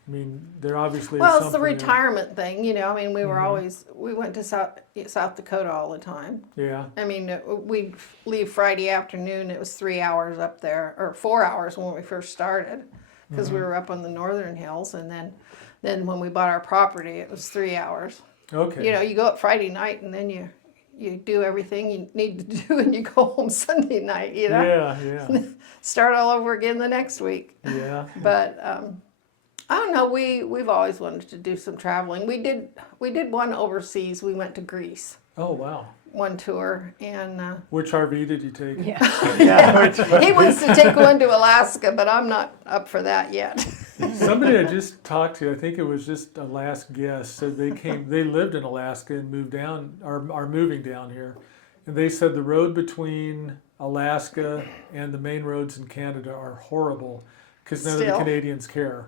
I mean, there obviously is Well, it's the something there. retirement thing, you know. I mean, we were Mhm. always, we went to South Dakota all the time. Yeah. I mean, we'd leave Friday afternoon. It was 3 hours up there, or 4 hours when we first started, because we Mhm. were up on the northern hills. And then when we bought our property, it was 3 hours. Okay. You know, you go up Friday night and then you do everything you need to do, and you go home Sunday night. You know, Yeah. start all over again the next week. Yeah. But I don't know. We've always wanted to do some traveling. We did one overseas. We went to Greece, Oh wow. one tour, and Which RV did you take? yeah. Yeah. he wants to take one to Alaska, but I'm not up for that yet. Somebody I just talked to, I think it was just a last guest, said they lived in Alaska and moved down, are moving down here. And they said the road between Alaska and the main roads in Canada are horrible because none of the Still. Canadians care.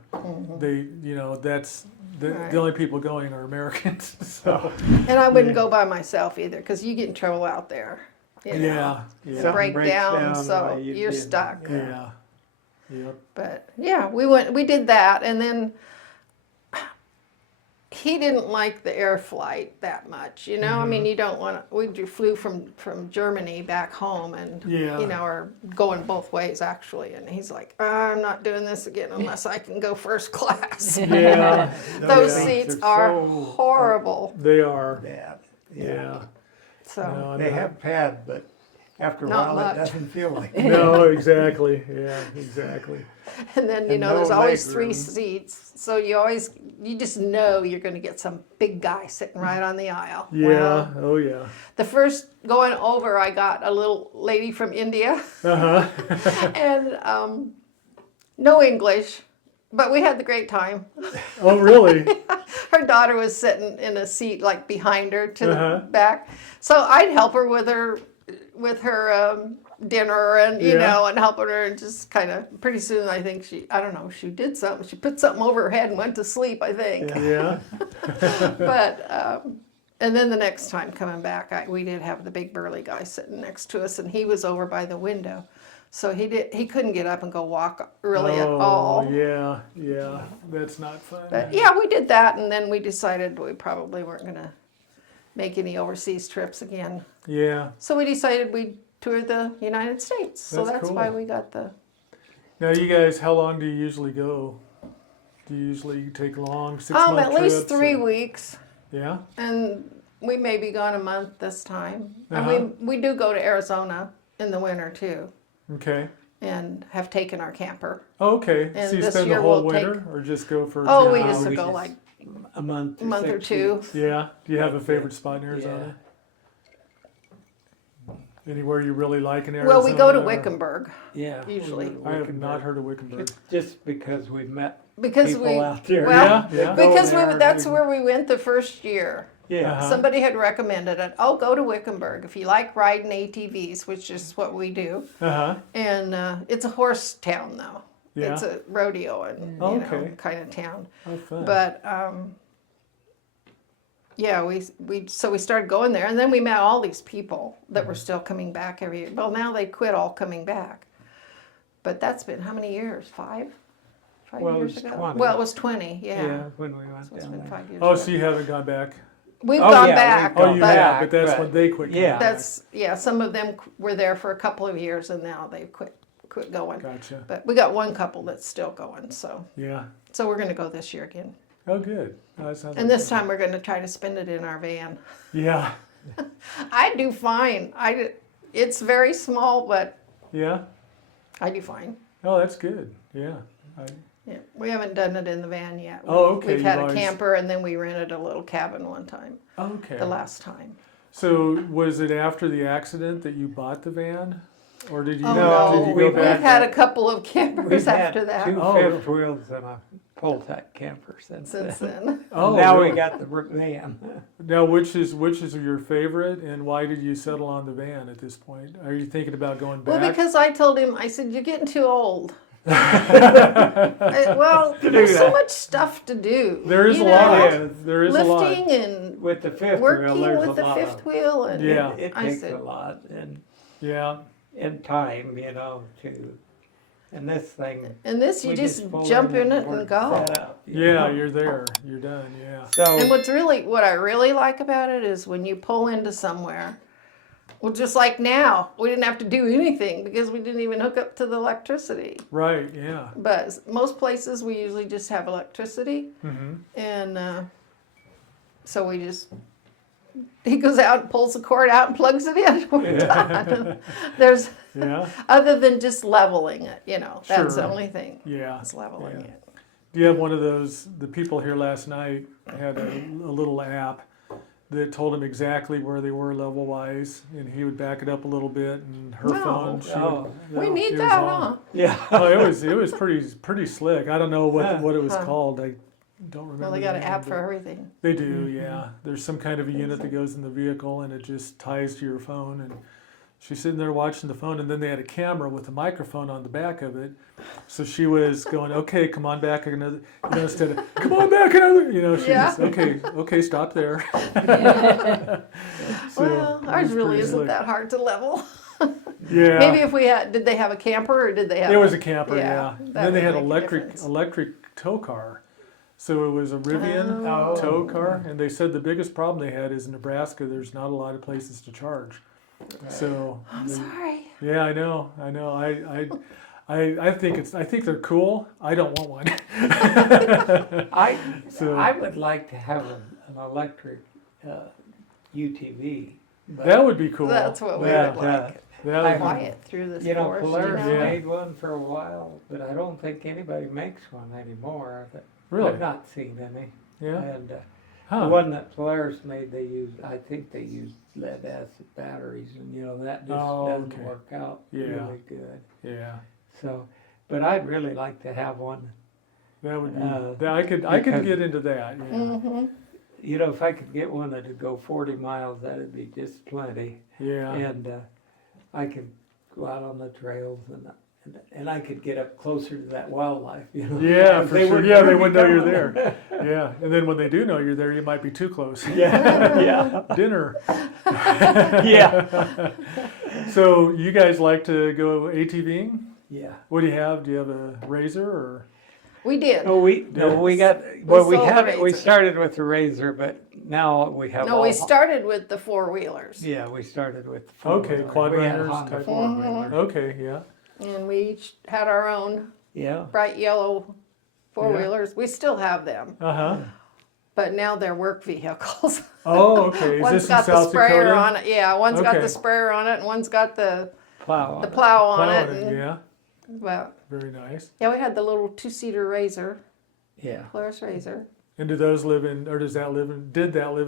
They, you know, that's the only people going are Americans. So, And I wouldn't go by myself either, because you get in trouble out there. You know. yeah. Something Break breaks down, so while you're did- stuck. Yeah. Yep. But yeah, we did that, and then he didn't like the air flight that much. You know, I mean, you don't want to. We flew from Germany back home, and Yeah. you know, or going both ways actually. And he's like, I'm not doing this again unless I can go first class. Yeah. Those yeah. seats are are so horrible. They are. Bad. Yeah. So No, I'm They not- have pad, but after a Not while much. it doesn't feel like it. No, exactly. Yeah, exactly. and then you And know, no there's always leg 3 room. seats, so you just know you're going to get some big guy sitting right on the aisle. Yeah. Well, Oh, yeah. the first going over, I got a little lady from India, Uh huh. and no English, but we had the great time. Oh, really? Her daughter was sitting in a seat like behind her to Uh-huh. the back, so I'd help her with her dinner, and you Yeah. know, and helping her, and just kind of pretty soon I think I don't know, she did something. She put something over her head and went to sleep, I think. Yeah. But and then the next time coming back, we did have the big burly guy sitting next to us, and he was over by the window, so he couldn't get up and go walk really at all. Yeah. Yeah. That's not fun. But yeah, we did that, and then we decided we probably weren't going to make any overseas trips again. Yeah. So we decided we'd tour the United States. So That's that's cool. why we got the. Now, you guys, how long do you usually go? Do you usually take long 6-month At least trips, 3 or- weeks, Yeah. and we may be gone a month this time. Uh-huh. And we do go to Arizona in the winter too, Okay. and have taken our camper. Oh, okay. And So you this spend the year whole we'll take- winter, or just go for? Oh, 10 we hours? just we go just- like a month or, month or 6 two. weeks. Yeah. Do you have a favorite spot in Arizona? Anywhere you really like in Arizona? Well, we go to or- Wickenburg Yeah. usually. we go to I have Wickenburg. not heard of Wickenburg. Just because we've met Because people we, out there. well, Yeah, yeah. because Go there, that's we- where we went the first year. Yeah. Uh-huh. Somebody had recommended it. Oh, go to Wickenburg if you like riding ATVs, which is what we do. Uh-huh. And it's a horse town, though. Yeah. It's a rodeo and Oh, you know, okay. kind of town. Oh, fun. But yeah, we started going there, and then we met all these people that were still coming back every year. Well, now they quit all coming back. But that's been how many years? 5? 5 Well, it years was ago. 20. Well, it was 20. Yeah, Yeah. when we went So it's down been there. 5 years. Oh, ago. so you haven't gone back? We've Oh, gone yeah, back. we've Oh, gone you but have, but that's but- when they quit. coming yeah. back. that's yeah. Some of them were there for a couple of years, and now they've quit going. Gotcha. But we got one couple that's still going, so Yeah. we're going to go this year again. Oh, good. Oh, that sounds And like this fun. time we're going to try to spend it in our van. Yeah. I do fine. It's very small, but Yeah. I do fine. Oh, that's good. Yeah. Yeah, we haven't done it in the van yet. Oh, okay, We've had you've a always- camper, and then we rented a little cabin one time. Okay. The last time. So was it after the accident that you bought the van? Or did you, Oh No, did no, you we've go back? had a couple of campers We've had after that. 2 Oh. fifth wheels and a pull-type camper since Since then. then. Oh, Now really? we got the van. Now, which is your favorite, and why did you settle on the van at this point? Are you thinking about going back? Well, because I told him, I said, you're getting too old. Well, there's so that. much stuff to do. there is you a lot. know, There is a lot. lifting and With the fifth wheel, working there's with a the lot fifth of, wheel. And Yeah. it I takes said, a lot and Yeah. time, and this thing. and this, you we just pull jump in it we're and go. set up, Yeah, you're there. You're done. Yeah. So, And what I really like about it is when you pull into somewhere, well, just like now, we didn't have to do anything because we didn't even hook up to the electricity. Right. Yeah. But most places we usually just have electricity, Mm-hmm. and so he goes out and pulls the cord out and plugs it in. We're done. There's Yeah. other than just leveling it, that's the Sure. only thing. Yeah. Is leveling Yeah. it. Do you have one of those? The people here last night had a little app that told him exactly where they were level wise, and he would back it up a little bit, and her No. phone. She oh, We no. need it was that, all- huh? yeah. Oh, it was pretty slick. I don't know what it was Huh. called. I don't remember. Well, they the got an name, app but for everything. They do, yeah. There's some kind of a unit that goes in the vehicle, and it just ties to your phone. And she's sitting there watching the phone, and then they had a camera with a microphone on the back of it. So she was going, "Okay, come on back another," instead of "Come on back another," she Yeah. just, "Okay, stop there." So, Well, it ours was really pretty isn't slick. that hard to level. Yeah. Maybe if we did they have a camper or did they have? It was a camper, yeah. Yeah, And that then they would had make a difference. electric tow car. So it was a Rivian Oh. tow car, and they said the biggest problem they had is in Nebraska. There's not a lot of places to charge. So I'm they- sorry. yeah, I know. I think they're cool. I don't want one. So- I would like to have an electric UTV. But, That would be cool. That's what we Yeah, would like. that would be- Quiet through this You know, forest. Polaris Yeah. made one for a while, but I don't think anybody makes one anymore. Really? I've not seen any. Yeah. And the Huh. one that Polaris made, I think they used lead acid batteries, and that just Oh, doesn't okay. work out Yeah. really good. Yeah. So, but I'd really like to have one. That would be. Uh, I could because- get into that. Yeah. Mm-hmm. If I could get one that'd go 40 miles, that'd be just plenty. Yeah. And I could go out on the trails and I could get up closer to that wildlife. Yeah, for They sure. wouldn't Yeah, they really wouldn't know you're know. there. Yeah, and then when they do know you're there, you might be too close. Yeah, yeah, Dinner. yeah, So you guys like to go ATVing? yeah. What do you have? Do you have a Razor or? We did. No, we sold the we Razor. started with the Razor, but now we have. No, we started with the four-wheelers. Yeah, we started with the Okay, four-wheeler. quad We had a runners Honda type. four-wheeler. Okay, yeah. And we each had our own Yeah. bright yellow four-wheelers. We still have them, Uh huh. but now they're work vehicles. Oh, okay. Is One's this in got the South sprayer Dakota? on it. Yeah, one's got Okay. the sprayer on it, and one's got the Plow. on it. plow on Plowing it. And, yeah. Well, Very nice. yeah, we had the little two-seater Razor, Yeah. Polaris Razor. And do those live in, or did that live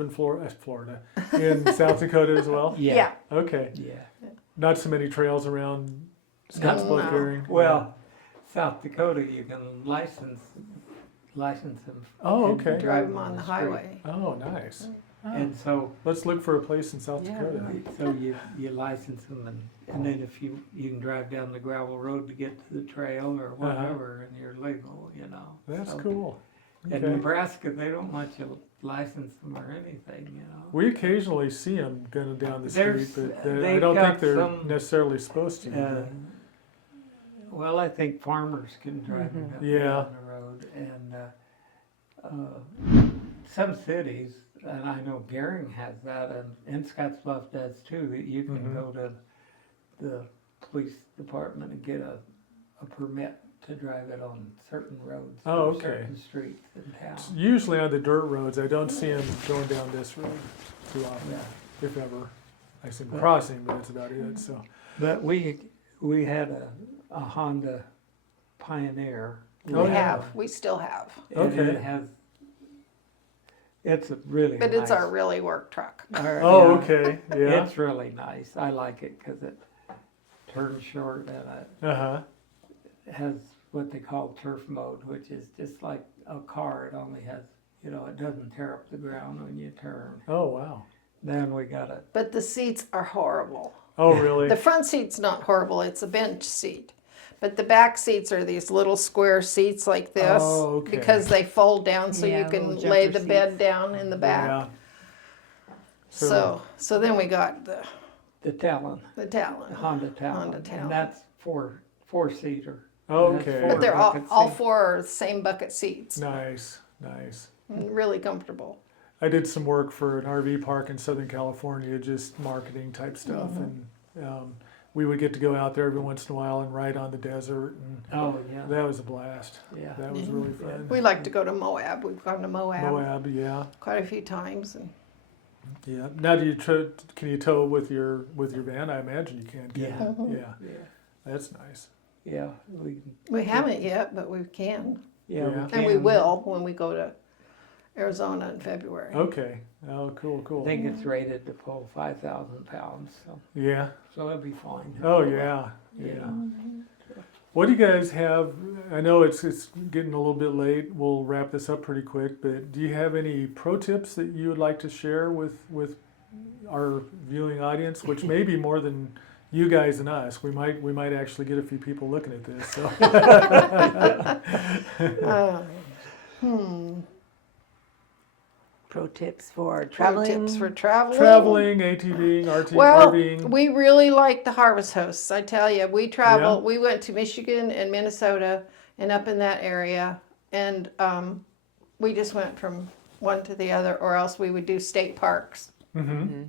in Florida, in South Dakota as well? Yeah. Okay. Yeah. Not so many trails around Scottsbluff No. bearing. Well, South Dakota, you can license them. Oh, and okay. Drive them on the street. highway. Oh, nice. And so, Let's look for a place in South Yeah. Dakota. you license them, and then if you can drive down the gravel road to get to the trail or whatever, and you're legal, you know. That's So- cool. In Okay. Nebraska, they don't let you license them or anything, you know. We occasionally see them going down the There's- street, but I they've don't think got they're some, necessarily supposed to. Well, I think farmers can drive them Yeah. down the road, and some cities, and I know Gering has that, and Scottsbluff does too, that you can Mhm. go to the police department and get a permit to drive it on certain roads, Oh, or okay. certain streets in town. Usually on the dirt roads, I don't see them going down this road too often, Yeah. if ever. I see them crossing, but that's about it. So, But we had a Honda Pioneer. Oh, We yeah. have. We still have. And Okay. it's a really But it's nice- our really work truck. oh, yeah. okay, yeah, It's really nice. I like it because it turns short and it has what they call turf mode, which is just like a car. It only has, it doesn't tear up the ground when you turn. Oh, wow. Then we got it. But the seats are horrible. Oh, really? The front seat's not horrible. It's a bench seat. But the back seats are these little square seats like this Oh, okay. because they fold down so Yeah, you can little lay jumper the bed seats. down in the back. Yeah. So then we got The Talon, the Talon. Honda Talon. Honda Talon. And that's four-seater. Oh, And that's okay. four But they're bucket all seats. four are the same bucket seats. Nice, nice. Really comfortable. I did some work for an RV park in Southern California, just marketing type stuff, and we would get to go out there every once in a while and ride on the desert, and Oh, yeah. that was a blast. Yeah. That was really fun. We like to go to Moab. We've gone to Moab, Moab, yeah, quite a few times. And yeah. Now, can you tow with your van? I imagine you can. Yeah. Yeah, Yeah. that's nice. Yeah. we haven't yet, but we can. Yeah. And we can. will when we go to Arizona in February. Okay. Oh, cool, I cool. think it's rated to pull 5,000 pounds, Yeah. so it'll be fine. Oh, yeah. Yeah. What do you guys have? I know it's getting a little bit late. We'll wrap this up pretty quick, but do you have any pro tips that you would like to share with our viewing audience, which may be more than you guys and us? We might actually get a few people looking at this. So. Pro tips for Pro traveling. tips for traveling. Traveling, ATVing, Well, RVing. we really like the harvest hosts. I tell you, we travel. Yeah. We went to Michigan and Minnesota and up in that area, and we just went from one to the other, or else we would do state parks. Mm-hmm.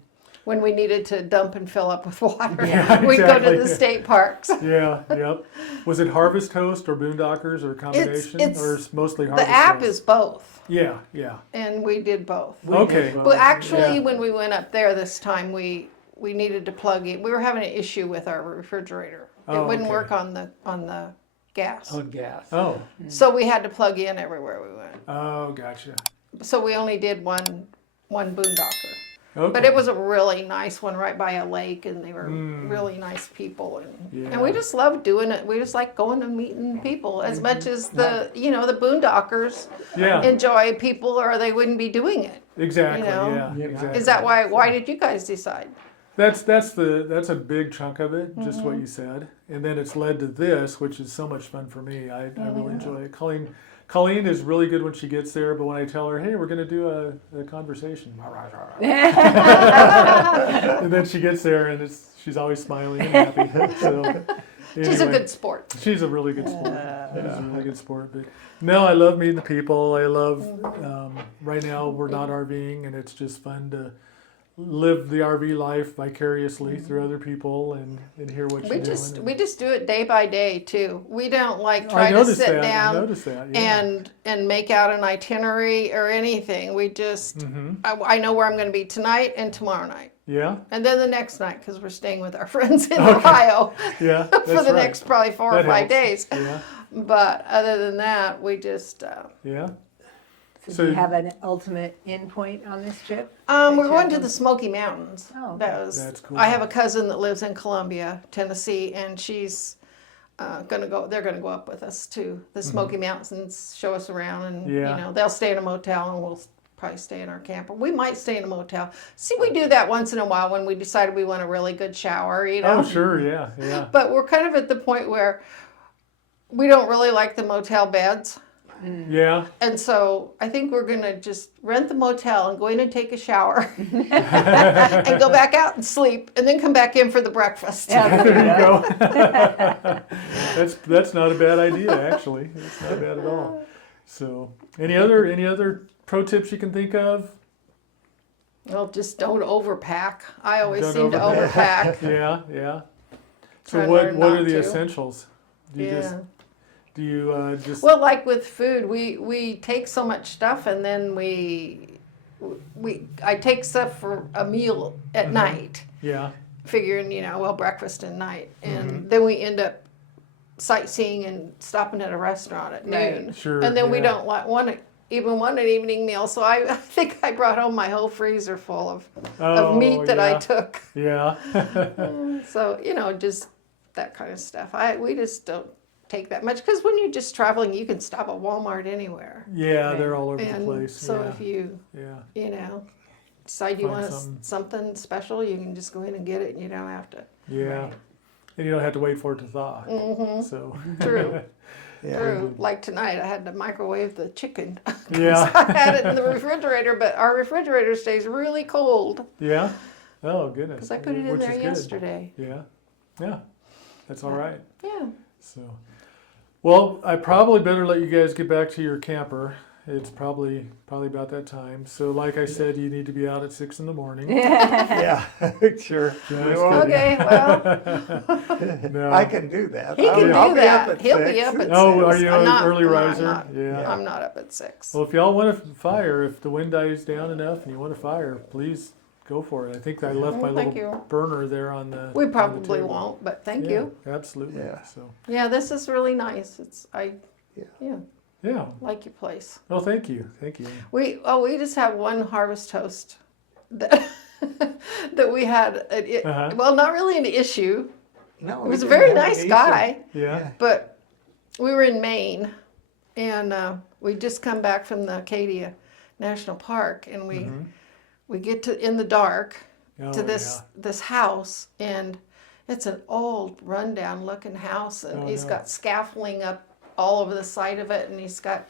When we needed to dump and fill up with water, Yeah, we'd go to exactly. the state parks. Yeah, yep. Was it Harvest Host or Boondockers or a combination? it's- or it's mostly Harvest The app Host? is both, Yeah, yeah. and we did both. Okay. But actually, Yeah. when we went up there this time, we needed to plug in. We were having an issue with our refrigerator. Oh, It wouldn't okay. work on the gas. On gas. Oh, So we had to plug in everywhere we went. oh, gotcha. So we only did one boondocker. Okay. But it was a really nice one right by a lake, and they were really nice people, and we Yeah. just loved doing it. We just like going and meeting people as much as the the boondockers Yeah, enjoy people, or they wouldn't be doing it. exactly. know? Yeah, Yeah. exactly. Is that why did you guys decide? That's a big chunk of it, just what you said, and then it's led to this, which is so much fun for me. I really enjoy it. Colleen is really good when she gets there, but when I tell her, hey, we're going to do a conversation, and then she gets there and she's always smiling and happy. So, She's a anyway, good sport. She's a really good sport. She's a really good sport. But no, I love meeting the people. I love, right now we're not RVing, and it's just fun to live the RV life vicariously through other people and hear what We you're just doing. we just do it day by day too. We don't like I try to noticed sit that. I down noticed that. Yeah. and make out an itinerary or anything. We just I know where I'm going to be tonight and tomorrow night, Yeah. and then the next night because we're staying with our friends in Ohio Yeah. for That's the right. next probably 4 or That 5 helps. days. Yeah. But other than that, we just Yeah. So do you have an ultimate endpoint on this trip? We're going to the Smoky Mountains. Oh, That's cool. I have a cousin that lives in Columbia, Tennessee, and she's gonna go. They're gonna go up with us to the Smoky Mountains, show us around, and Yeah. they'll stay in a motel, and we'll probably stay in our camper. We might stay in a motel. See, we do that once in a while when we decided we want a really good shower, Oh, sure, yeah, yeah. But we're kind of at the point where we don't really like the motel beds. Yeah. And so I think we're going to just rent the motel and go in and take a shower and go back out and sleep and then come back in for the breakfast. Yeah, There you go. That's not a bad idea, actually. It's not bad at all. So, any other pro tips you can think of? Well, just don't overpack. I always Don't seem to overpack. overpack. Yeah, yeah. Try So to what learn are not the to. essentials? Do you just Well, like with food, we take so much stuff and then I take stuff for a meal at night, yeah. figuring, breakfast and night. And then we end up sightseeing and stopping at a restaurant at Right. noon. Sure, And then we yeah. don't want an evening meal. So I think I brought home my whole freezer full of meat that I took. Yeah. So, just that kind of stuff. We just don't take that much because when you're just traveling, you can stop at Walmart anywhere. Yeah, they're all over the And place. so yeah. if you, Yeah. decide you Find want something. something special, you can just go in and get it and you don't have to. Yeah. Right. And you don't have to wait for it to thaw. Mm-hmm. So True. Yeah. True. Like tonight, I had to microwave the chicken. 'Cause Yeah. I had it in the refrigerator, but our refrigerator stays really cold yeah. Oh goodness. because I put it in Which there is good. yesterday. Yeah. Yeah. That's all right. Yeah. So, well, I probably better let you guys get back to your camper. It's probably about that time. So, like I said, you need to be out at 6 in the morning. Yeah, sure. Just We won't- Okay, well, No. I can do that. he can I'll do be up that. at He'll 6. be up at 6. Oh, are you I'm an not- early no, I'm riser? not. Yeah. I'm not up at 6. Well, if y'all want to fire, if the wind dies down enough and you want to fire, please go for it. I think I left my Thank little you. burner there on the. We on the probably table. won't, but thank Yeah, you. Absolutely. Yeah. So, Yeah, this is really nice. Yeah. yeah. Like your place. Well, thank you. Thank you. We just have one harvest host that that we had. Uh-huh. Well, not really an issue. No, He was a we didn't very have nice an guy, Yeah. but we were in Maine, and we just come back from the Acadia National Park, and we get to in the dark Oh, to this house, and it's an old rundown looking house, and Oh, he's no. got scaffolding up all over the side of it, and he's got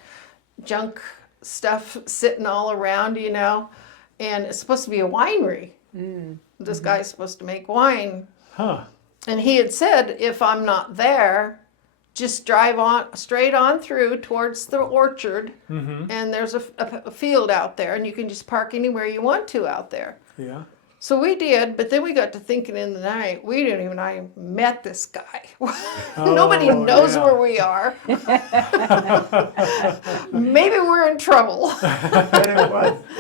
junk stuff sitting all around, and it's supposed to be a winery. This guy's supposed to make wine, Huh. and he had said, if I'm not there, just drive on straight on through towards the orchard, and there's a field out there, and you can just park anywhere you want to out there. Yeah. So we did, but then we got to thinking in the night, I met this guy. Nobody knows yeah. where we are. Maybe we're in trouble. But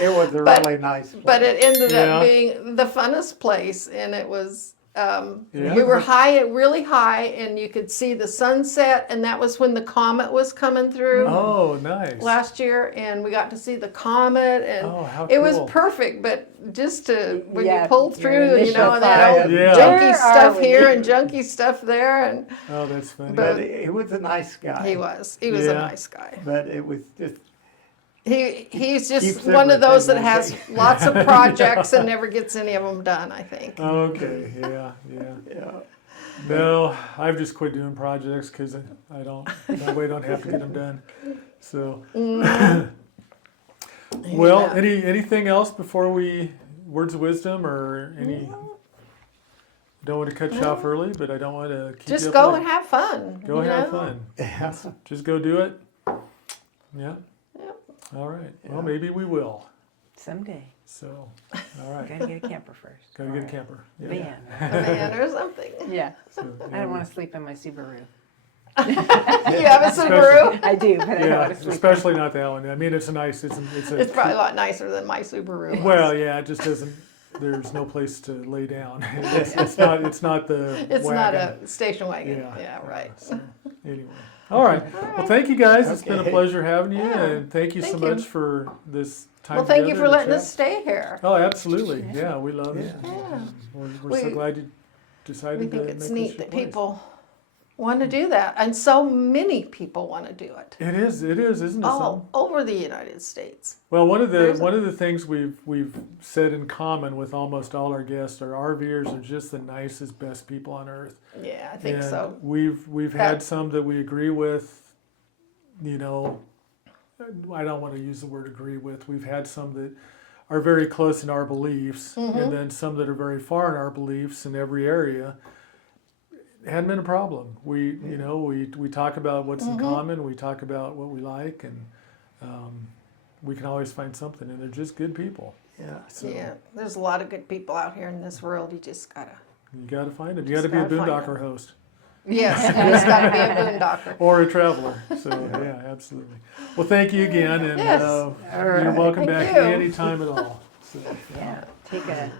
it was a But- really nice place. But it ended Yeah. up being the funnest place, and it was. Yeah. We were really high, and you could see the sunset, and that was when the comet was coming through Oh, nice. last year, and we got to see the comet, and Oh, how it was cool. perfect. But just to when Yeah, you pulled your through, initial and thought. then Yeah. junky Where stuff are we? here and junky stuff there, and Oh, that's funny. But- But he was a nice guy. he was a Yeah. nice guy. But it was just, He's just Keeps one of those that everything has lots of projects and never gets any of them done, I think. Okay. Yeah. Yeah. yeah. No, I've just quit doing projects because I don't. That way, I don't have to get them done. So. Well, Yeah. anything else before we words of wisdom or any? Don't want to cut you off early, but I don't want to keep Just you up go late. and have fun. Go you have know? fun. Yeah. Just go do it. Yeah. Yep. All right. Well, maybe we will. Someday. So, all right. Gotta get a camper first. Gotta get a camper. Yeah. Van. A van or something. Yeah. So, I don't want to sleep in my Subaru. You have a Subaru? I do, but I don't Yeah, want to sleep. especially not that one. I mean, it's a nice. It's a. It's probably a lot nicer than my Subaru. was. Well, yeah, it just doesn't. There's no place to lay down. It's not. It's not the. It's not wagon. a station wagon. Yeah. Yeah, right. So, Anyway. All right. Well, thank you guys. It's been a Okay. pleasure having you, Yeah. and thank you so Thank you. much for this time. Well, thank you together for to letting chat. us stay here. Oh, absolutely. Yeah, we love it. Yeah. We're so We- glad you decided We to think make it's this neat your that place. people want to do that, and so many people want to do it It is, isn't it? all over the United States. Well, one of There's the things we've said in common with almost all our guests are RVers are just the nicest, best people on earth. Yeah, I think And so. We've That- had some that we agree with. You know, I don't want to use the word agree with. We've had some that are very close in our beliefs, Mm-hmm. and then some that are very far in our beliefs in every area. It hadn't been a problem. We talk about what's Mm-hmm. in common. We talk about what we like, and we can always find something. And they're just good people. Yeah. So Yeah, there's a lot of good people out here in this world. You just gotta. you got to find them. You got to be a gotta find boondocker host Yes, you just gotta be a boondocker. or a traveler. So yeah, absolutely. Well, thank you again, and Yes. you're welcome Thank back you. anytime at all. So, Yeah, take a